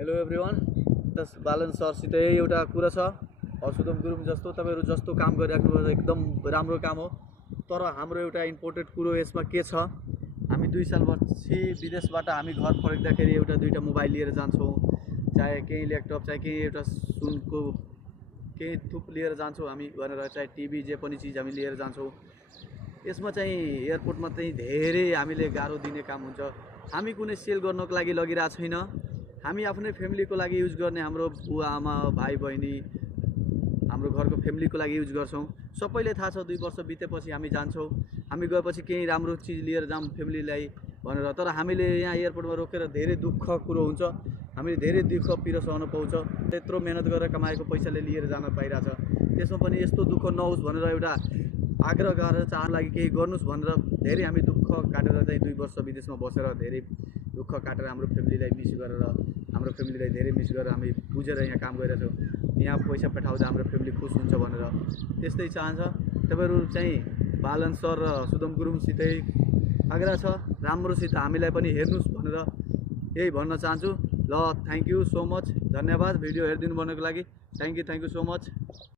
Hello everyone. बालन सरसित यही एउटा कुरा छ। सुदम गुरुङ जस्तो तपाईहरु जस्तो काम गरिराख्नु एकदम राम्रो काम हो। तर हाम्रो एउटा इम्पोर्टेन्ट कुरो यसमा के छ, हामी 2 सालपछि विदेशबाट हामी घर फर्किँदाखेरि एउटा दुईटा मोबाइल लिएर जान्छौँ, चाहे केही ल्यापटप चाहे केही एउटा सुनको केही थुप लिएर जान्छौँ हामी भनेर, चाहे टिभी जे पनि चिज हामी लिएर जान्छौँ। यसमा चाहिँ एयरपोर्टमा चाहिँ धेरै हामीले गाह्रो दिने काम हुन्छ। हामी कुनै सेल गर्नको लागि लगिरहेको छैन, हामी आफ्नै फ्यामिलीको लागि युज गर्ने, हाम्रो बुवा आमा भाइ बहिनी हाम्रो घरको फ्यामिलीको लागि युज गर्छौँ। सबैले थाहा छ 2 वर्ष बितेपछि हामी जान्छौँ, हामी गएपछि केही राम्रो चिज लिएर जाऊँ फ्यामिलीलाई भनेर। तर हामीले यहाँ एयरपोर्टमा रोकेर धेरै दुःख कुरो हुन्छ, हामीले धेरै दुःख पिरो सहन पाउँछ। त्यत्रो मेहनत गरेर कमाएको पैसाले लिएर जान पाइरहेछ, त्यसमा पनि यस्तो दुःख नहोस् भनेर एउटा आग्रह गरेर चाहन लागि केही गर्नुस् भनेर धेरै हामी दुःख काटेर चाहिँ 2 वर्ष विदेशमा बसेर धेरै दुःख काटेर हाम्रो फ्यामिलीलाई मिस गरेर, हाम्रो फ्यामिलीलाई धेरै मिस गरेर हामी बुझेर यहाँ काम गरिरहेछौँ। यहाँ पैसा पठाउँदा हाम्रो फ्यामिली खुस हुन्छ भनेर त्यस्तै चाहन्छ। तपाईहरु चाहिँ बालन सर र सुदम गुरुङसितै आग्रह छ, राम्रोसित हामीलाई पनि हेर्नुस् भनेर यही भन्न चाहन्छु। ल, थ्याङ्क यू सो मच, धन्यवाद भिडियो हेरिदिनु भनेको लागि। Thank you so much.